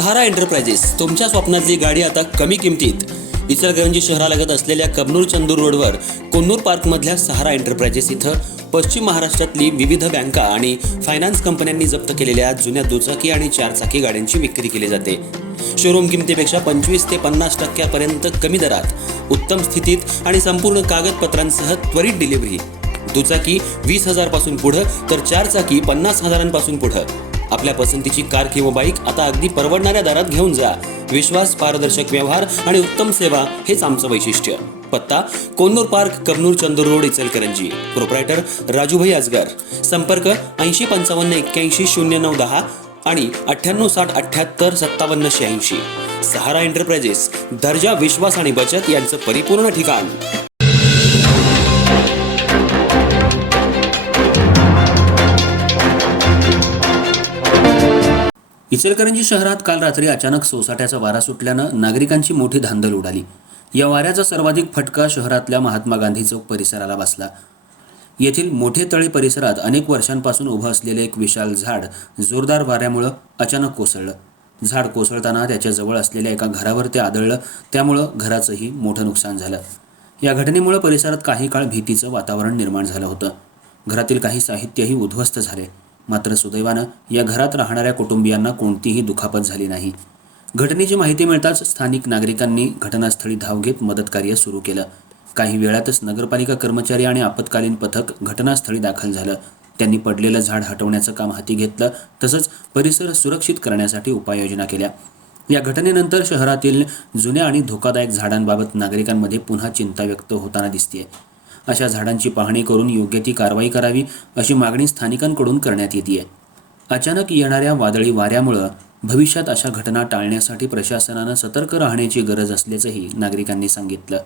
सहारा enterprises तुमच्या स्वप्नातली गाडी आता कमी किमतीत. इचलकरंजी शहरालगत असलेल्या कबनूर चंदूर रोडवर कोन्नूर पार्कमधल्या सहारा एंटरप्राइजेस इथं पश्चिम महाराष्ट्रातली विविध बँका आणि फायनान्स कंपन्यांनी जप्त केलेल्या जुन्या दुचाकी आणि चारचाकी गाड्यांची विक्री केली जाते. शोरूम किमतीपेक्षा 25 ते 50% कमी दरात, उत्तम स्थितीत आणि संपूर्ण कागदपत्रांसह त्वरित डिलिव्हरी. दुचाकी 20,000 पासून पुढं तर चारचाकी 50,000 पुढं. आपल्या पसंतीची कार किंवा बाईक आता अगदी परवडणाऱ्या दरात घेऊन जा. विश्वास, पारदर्शक व्यवहार आणि उत्तम सेवा हेच आमचं वैशिष्ट्य. पत्ता Konnur park, Kabnur Chandur road, Ichalkaranji. Proprietor Rajubhai Ajgar. संपर्क 8055810910 आणि 9860785786. सहारा एंटरप्राइजेस, दर्जा, विश्वास आणि बचत यांचं परिपूर्ण ठिकाण. इचलकरंजी शहरात काल रात्री अचानक सोसाट्याचा वारा सुटल्यानं नागरिकांची मोठी धांदल उडाली. या वाऱ्याचा सर्वाधिक फटका शहरातल्या महात्मा गांधी चौक परिसराला बसला. येथील मोठे तळे परिसरात अनेक वर्षांपासून उभं असलेले एक विशाल झाड जोरदार वाऱ्यामुळं अचानक कोसळलं. झाड कोसळताना त्याच्या जवळ असलेल्या एका घरावर ते आदळलं, त्यामुळं घराचंही मोठं नुकसान झालं. या घटनेमुळे परिसरात काही काळ भीतीचं वातावरण निर्माण झालं होतं. घरातील काही साहित्यही उद्ध्वस्त झाले. मात्र सुदैवानं या घरात राहणाऱ्या कुटुंबियांना कोणतीही दुखापत झाली नाही. घटनेची माहिती मिळताच स्थानिक नागरिकांनी घटनास्थळी धाव घेत मदतकार्य सुरू केलं. काही वेळातच नगरपालिका कर्मचारी आणि आपत्कालीन पथक घटनास्थळी दाखल झालं. त्यांनी पडलेलं झाड हटवण्याचं काम हाती घेतलं, तसंच परिसर सुरक्षित करण्यासाठी उपाययोजना केल्या. या घटनेनंतर शहरातील जुन्या आणि धोकादायक झाडांबाबत नागरिकांमध्ये पुन्हा चिंता व्यक्त होताना दिसतेय. अशा झाडांची पाहणी करून योग्य ती कारवाई करावी अशी मागणी स्थानिकांकडून करण्यात येते. अचानक येणाऱ्या वादळी वाऱ्यामुळं भविष्यात अशा घटना टाळण्यासाठी प्रशासनानं सतर्क राहण्याची गरज असल्याचंही नागरिकांनी सांगितलं.